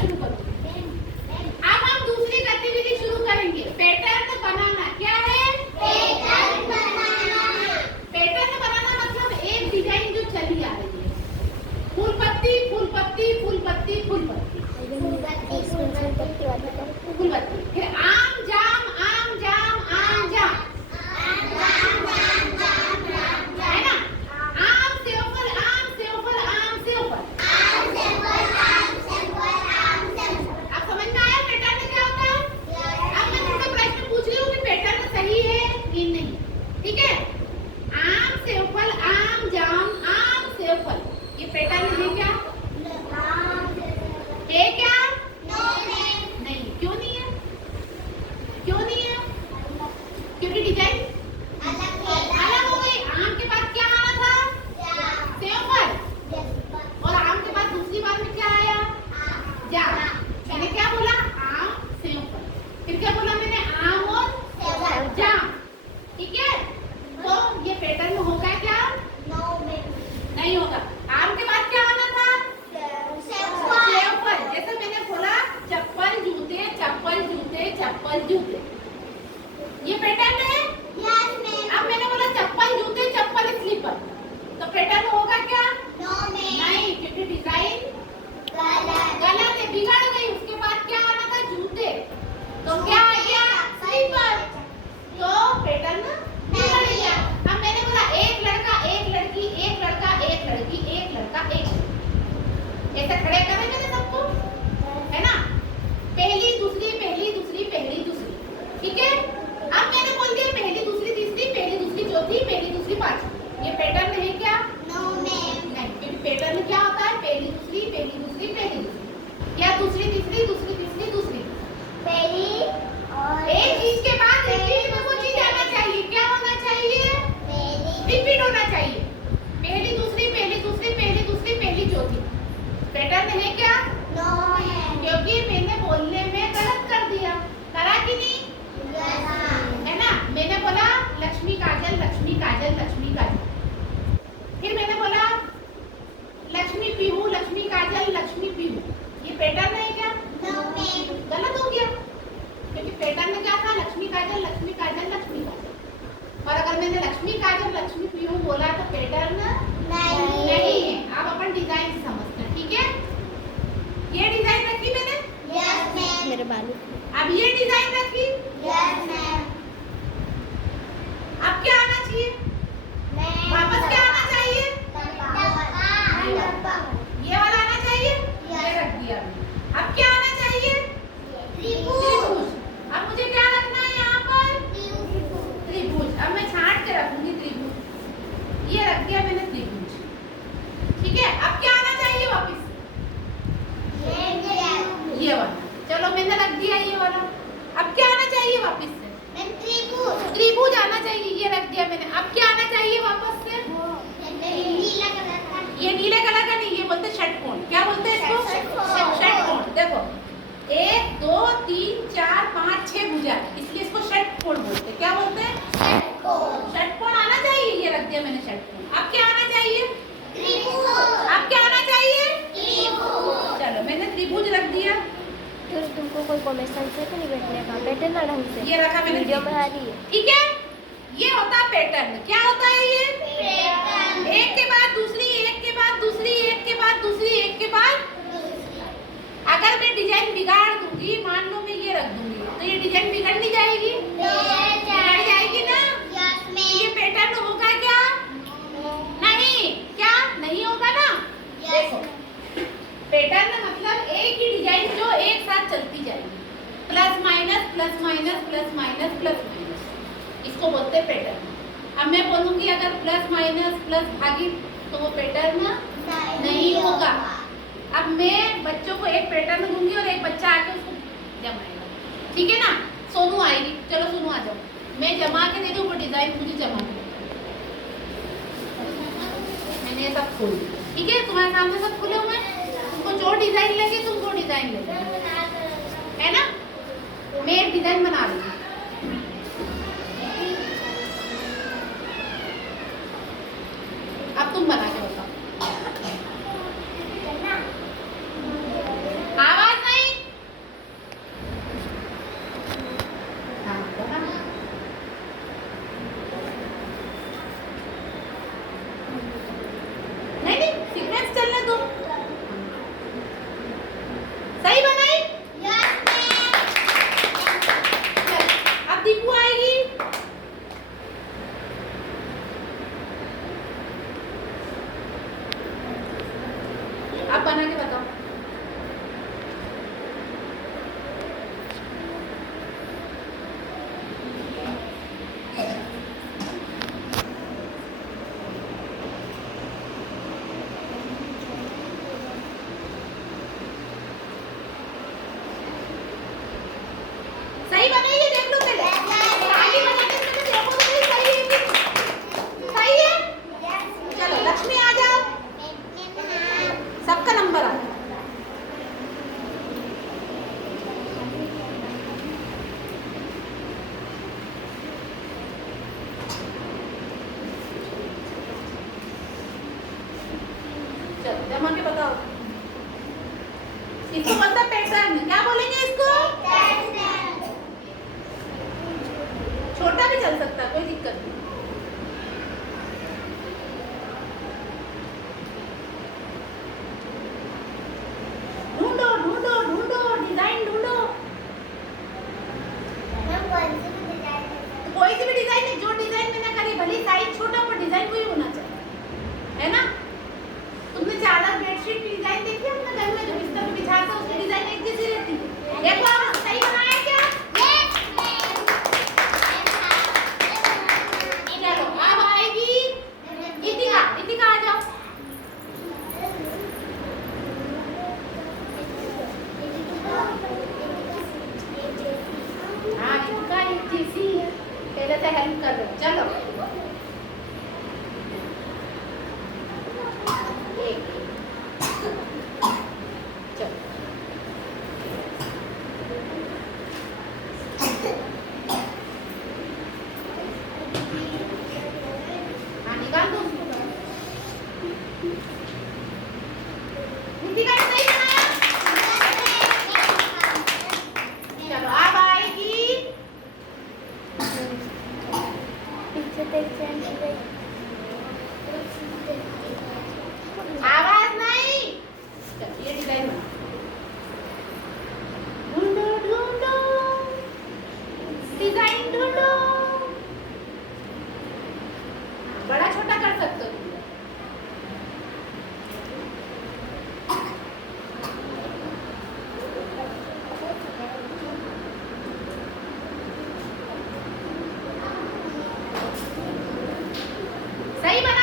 शुरू करूंगी। अब हम दूसरी गतिविधि शुरू करेंगे, पैटर्न बनाना। क्या है? पैटर्न बनाना। पैटर्न बनाना मतलब एक डिजाइन जो चली आ रही है, फूल पत्ती फूल पत्ती फूल पत्ती फूल पत्ती फूल पत्ती, फिर आम जाम आम जाम आम जाम, है ना? आम सेवफल आम सेवफल आम सेवफल। अब समझ में आया पैटर्न क्या होता है? अब मैं तुमसे प्रश्न पूछ रही हूँ कि पैटर्न सही है कि नहीं, ठीक है? आम सेवफल आम जाम आम सेवफल, ये पैटर्न है क्या? है क्या? नहीं। क्यों नहीं है? क्यों नहीं है? क्योंकि डिजाइन अलग हो गई। आम के बाद क्या आना था? सेवफल। और आम के बाद दूसरी बार में क्या आया? जाम। मैंने क्या बोला? आम सेवफल। फिर क्या बोला मैंने? आम और जाम, ठीक है? तो ये पैटर्न होगा क्या? नहीं होगा। आम के बाद क्या आना था? सेवफल। जैसे मैंने बोला चप्पल जूते चप्पल जूते चप्पल जूते, ये पैटर्न है। अब मैंने बोला चप्पल जूते चप्पल स्लीपर, तो पैटर्न होगा क्या? नहीं, क्योंकि डिजाइन गलत है, बिगड़ गई। उसके बाद क्या आना था? जूते, तो क्या आ गया? स्लीपर, तो पैटर्न बिगड़ गया। अब मैंने बोला एक लड़का एक लड़की एक लड़का एक लड़की एक लड़का एक लड़की, ऐसे खड़े करें मैंने सबको, है ना? पहली दूसरी पहली दूसरी पहली दूसरी, ठीक है? अब मैंने बोल दिया पहली दूसरी तीसरी पहली दूसरी चौथी पहली दूसरी पांचवी, ये पैटर्न है क्या? नहीं, क्योंकि पैटर्न क्या होता है? पहली दूसरी पहली दूसरी पहली दूसरी, या दूसरी तीसरी दूसरी तीसरी दूसरी पहली। एक चीज के बाद रिपीट में वो चीज आना चाहिए। क्या होना चाहिए? रिपीट होना चाहिए। पहली दूसरी पहली दूसरी पहली दूसरी पहली चौथी, पैटर्न है क्या? क्योंकि मैंने बोलने में गलत कर दिया, करा कि नहीं? है ना? मैंने बोला लक्ष्मी काजल लक्ष्मी काजल लक्ष्मी काजल, फिर मैंने बोला लक्ष्मी पीहू लक्ष्मी काजल लक्ष्मी पीहू, ये पैटर्न है क्या? गलत हो गया, क्योंकि पैटर्न क्या था? लक्ष्मी काजल लक्ष्मी काजल लक्ष्मी काजल। और अगर मैंने लक्ष्मी काजल लक्ष्मी पीहू बोला तो पैटर्न नहीं है। अब अपन डिजाइन समझते हैं, ठीक है? ये डिजाइन रखी मैंने? मेरे बालू। अब ये डिजाइन रखी? अब क्या आना चाहिए? वापस क्या आना चाहिए? ये वाला आना चाहिए, ये रख दिया। अब क्या आना चाहिए? त्रिभुज। अब मुझे क्या रखना है यहाँ पर? त्रिभुज। अब मैं छांट के रखूंगी त्रिभुज, ये रख दिया मैंने त्रिभुज, ठीक है? अब क्या आना चाहिए वापस? ये वाला, चलो मैंने रख दिया ये वाला। अब क्या आना चाहिए वापस से? त्रिभुज आना चाहिए, ये रख दिया मैंने। अब क्या आना चाहिए वापस से? ये नीले कलर का नहीं, ये बोलते षटकोण। क्या बोलते हैं इसको? षटकोण। देखो 1 2 3 4 5 6 भुजा, इसलिए इसको षटकोण बोलते हैं। क्या बोलते हैं? षटकोण आना चाहिए, ये रख दिया मैंने षटकोण। अब क्या आना चाहिए? अब क्या आना चाहिए? चलो मैंने त्रिभुज रख दिया। फिर तुमको कोई कमेंट से तो नहीं बैठने का, बैठे ना ढंग से। ये रखा मैंने, वीडियो बना रही है, ठीक है? ये होता है पैटर्न। क्या होता है ये? एक के बाद दूसरी एक के बाद दूसरी एक के बाद दूसरी एक के बाद। अगर मैं डिजाइन बिगाड़ दूंगी, मान लो मैं ये रख दूंगी, तो ये डिजाइन बिगड़ नहीं जाएगी? बिगड़ जाएगी ना? ये पैटर्न होगा क्या? नहीं। क्या नहीं होगा ना? देखो पैटर्न मतलब एक ही डिजाइन जो एक साथ चलती जाएगी, plus minus plus minus plus minus plus minus, इसको बोलते हैं पैटर्न। अब मैं बोलूंगी अगर प्लस माइनस प्लस भागी, तो वो पैटर्न नहीं होगा। अब मैं बच्चों को एक पैटर्न दूंगी और एक बच्चा आके उसको जमाएगा, ठीक है ना? सोनू आएगी, चलो सोनू आ जाओ, मैं जमा के दे दूँ, वो डिजाइन मुझे जमा के, मैंने ये सब खोल दिया, ठीक है? तुम्हारे सामने सब खुले हुए हैं, तुमको जो डिजाइन लगे तुम वो डिजाइन लगे, है ना? मैं एक डिजाइन बना रही हूँ, अब तुम बना के बताओ। आवाज नहीं इसको बोलता है पैटर्न। क्या बोलेंगे इसको? छोटा भी चल सकता है, कोई दिक्कत नहीं। ढूंढो ढूंढो ढूंढो, डिजाइन ढूंढो। कोई सी भी डिजाइन है, जो डिजाइन मैंने करी, भले साइज छोटा पर डिजाइन वही होना चाहिए, है ना? तुमने चादर बेडशीट की डिजाइन देखी है अपने घर में, जो बिस्तर पे बिछाते हैं उसकी डिजाइन एक जैसी रहती है। देखो आप सही बनाया क्या? चलो अब आएगी इतिका। इतिका आ जाओ। हाँ इतिका एक जैसी है, पहले से हेल्प कर रहे हो। चलो निकाल दो उसको। नितिका ने सही बनाया। चलो अब आएगी पीछे देख जाएंगे। आवाज नहीं। चलो ये डिजाइन बना। ढूंढो ढूंढो, डिजाइन ढूंढो। बड़ा छोटा कर सकते हो तुम। सही बना।